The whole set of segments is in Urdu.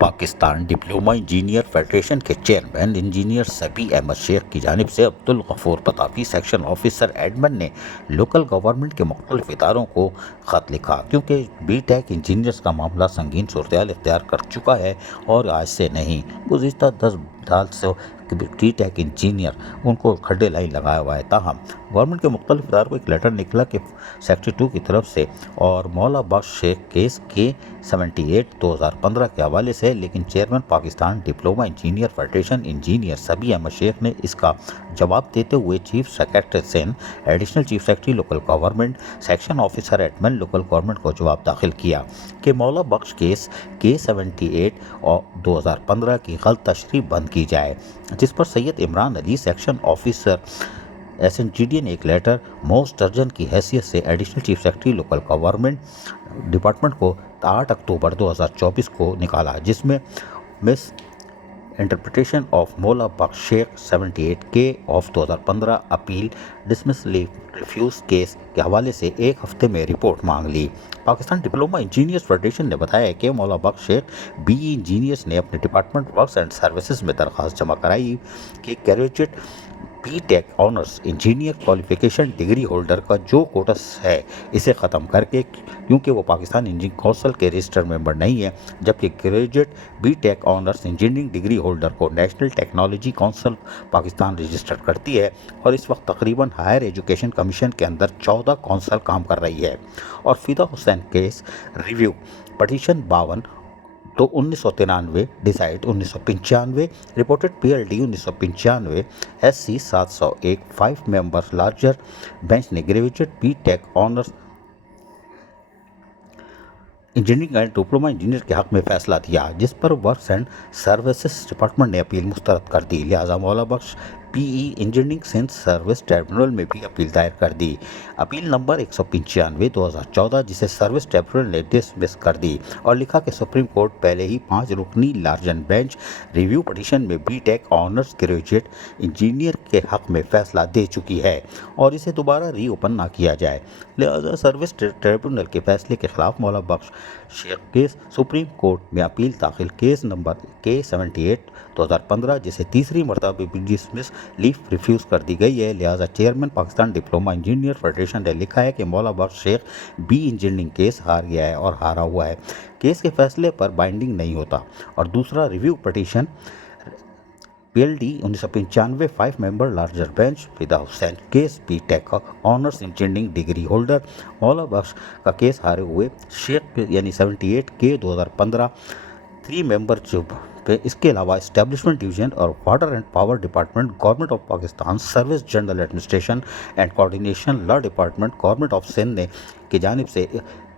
پاکستان ڈپلومہ انجینئر فیڈریشن کے چیئرمین انجینئر سبی احمد شیخ کی جانب سے Abdul Ghafoor Patafi section officer admin نے لوکل گورنمنٹ کے مختلف اداروں کو خط لکھا، کیونکہ بی ٹیک انجینئرز کا معاملہ سنگین صورتحال اختیار کر چکا ہے اور آج سے نہیں، گزشتہ 10 سال سے ٹی ٹیک انجینئر ان کو کھڈے لائی لگایا ہوا ہے۔ تاہم گورنمنٹ کے مختلف اداروں کو ایک لیٹر نکلا کہ سیکٹر 2 کی طرف سے اور مولا بخش شیخ کیس کے 78/2015 کے حوالے سے، لیکن chairman Pakistan diploma engineer federation engineer Sabi Ahmed Sheikh نے اس کا جواب دیتے ہوئے chief secretary Sindh, additional chief secretary local government, section officer admin local government کو جواب داخل کیا کہ مولا بخش کیس کے 78/2015 کی غلط تشریح بند کی جائے، جس پر سید عمران علی سیکشن آفیسر SNGD نے ایک لیٹر موسٹ ارجنٹ کی حیثیت سے additional chief secretary local government department کو 8 اکتوبر 2024 کو نکالا، جس میں مس انٹرپریٹیشن آف مولا Bakhsh Shaikh 78K of 2015 appeal dismissal refused case کے حوالے سے ایک ہفتے میں رپورٹ مانگ لی۔ پاکستان ڈپلومہ انجینئرز فیڈریشن نے بتایا کہ مولا بخش شیخ BE انجینئرز نے اپنے ڈپارٹمنٹ ورکس اینڈ سروسز میں درخواست جمع کرائی کہ گریجویٹ بی ٹیک honours engineer qualification degree holder کا جو کوٹس ہے اسے ختم کر کے، کیونکہ وہ پاکستان انجینئرنگ کونسل کے رجسٹر ممبر نہیں ہے، جبکہ گریجویٹ بی ٹیک آنرز انجینئرنگ ڈگری ہولڈر کو national technology council Pakistan register کرتی ہے، اور اس وقت تقریباً ہائر ایجوکیشن کمیشن کے اندر 14 کونسل کام کر رہی ہے۔ اور فدا حسین کیس ریویو پٹیشن 52 تو 1993 decide 1995 reported PLD 1995 SC 701 5 member larger bench نے graduate B take honours engineering and diploma engineer کے حق میں فیصلہ دیا، جس پر ورکس اینڈ سروسز ڈپارٹمنٹ نے اپیل مسترد کر دی، لہذا Maula Bakhsh PE engineering Sindh service tribunal میں بھی اپیل دائر کر دی۔ اپیل نمبر 195/2014 جسے سروس ٹریبونل نے ڈسمس کر دی اور لکھا کہ سپریم کورٹ پہلے ہی 5 رکنی لارجن بینچ ریویو پٹیشن میں بی ٹیک آنرز گریجویٹ انجینئر کے حق میں فیصلہ دے چکی ہے اور اسے دوبارہ ری اوپن نہ کیا جائے، لہذا سروس ٹریبونل کے فیصلے کے خلاف مولا بخش شیخ کیس سپریم کورٹ میں اپیل داخل کیس نمبر K78/2015 جسے تیسری مرتبہ بھی ڈسمس لیف ریفیوز کر دی گئی ہے، لہذا chairman Pakistan diploma engineer federation نے لکھا ہے کہ مولا بخش شیخ BE انجینئرنگ کیس ہار گیا ہے اور ہارا ہوا ہے، کیس کے فیصلے پر بائنڈنگ نہیں ہوتا، اور دوسرا review petition PLD 1995 5 member larger bench Fida Hussain case B ٹیک honours engineering degree holder Maula Bakhsh کا کیس ہارے ہوئے شیخ یعنی 78K 2015 3 ممبر اس کے علاوہ اسٹیبلشمنٹ ڈویژن اور water and power department government of Pakistan service general administration and coordination law department government of Sindh نے کی جانب سے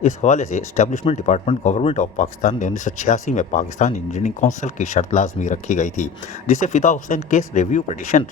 اس حوالے سے establishment department government of Pakistan نے 1986 میں پاکستان انجینئرنگ کونسل کی شرط لازمی رکھی گئی تھی، جسے Fida Hussain case review petition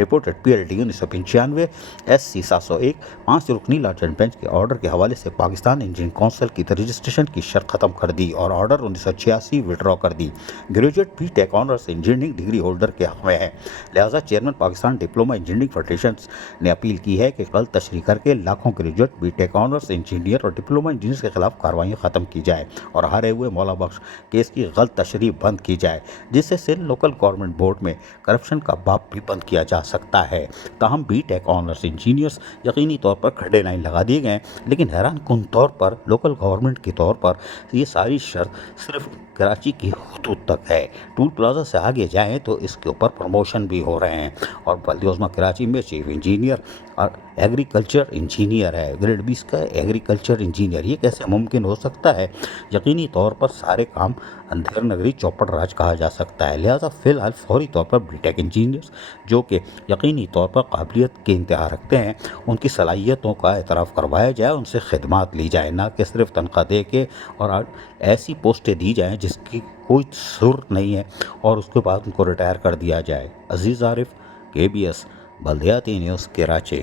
reported PLD 1995 SC 701 5 رکنی لارجن بینچ کے آرڈر کے حوالے سے پاکستان انجینئرنگ کونسل کی رجسٹریشن کی شرط ختم کر دی اور آرڈر 1986 وڈرا کر دی، گریجویٹ بی ٹیک آنرز انجینئرنگ ڈگری ہولڈر کے حق میں ہے، لہذا chairman Pakistan diploma engineering federation نے اپیل کی ہے کہ غلط تشریح کر کے لاکھوں گریجویٹ بی ٹیک آنرز انجینئر اور ڈپلومہ انجینئرز کے خلاف کارروائیاں ختم کی جائے اور ہارے ہوئے مولا بخش کیس کی غلط تشریح بند کی جائے، جس سے سندھ لوکل گورنمنٹ بورڈ میں کرپشن کا باب بھی بند کیا جا سکتا ہے۔ تاہم بی ٹیک آنرز انجینئرز یقینی طور پر کھڈے لائن لگا دیے گئے، لیکن حیران کن طور پر لوکل گورنمنٹ کے طور پر یہ ساری شرط صرف کراچی کی حدود تک ہے، ٹول پلازا سے آگے جائیں تو اس کے اوپر پروموشن بھی ہو رہے ہیں، اور بلدیہ عظمیٰ کراچی میں چیف انجینئر اور ایگریکلچر انجینئر ہے، گریڈ 20 کا ایگریکلچر انجینئر، یہ کیسے ممکن ہو سکتا ہے؟ یقینی طور پر سارے کام اندھیر نگری چوپڑ راج کہا جا سکتا ہے، لہذا فی الحال فوری طور پر بی ٹیک انجینئرز جو کہ یقینی طور پر قابلیت کے انتہا رکھتے ہیں، ان کی صلاحیتوں کا اعتراف کروایا جائے، ان سے خدمات لی جائے، نہ کہ صرف تنخواہ دے کے اور ایسی پوسٹیں دی جائیں جس کی کوئی سر نہیں ہے اور اس کے بعد ان کو ریٹائر کر دیا جائے۔ عزیز عارف، KBS بلدیاتی نیوز کراچی۔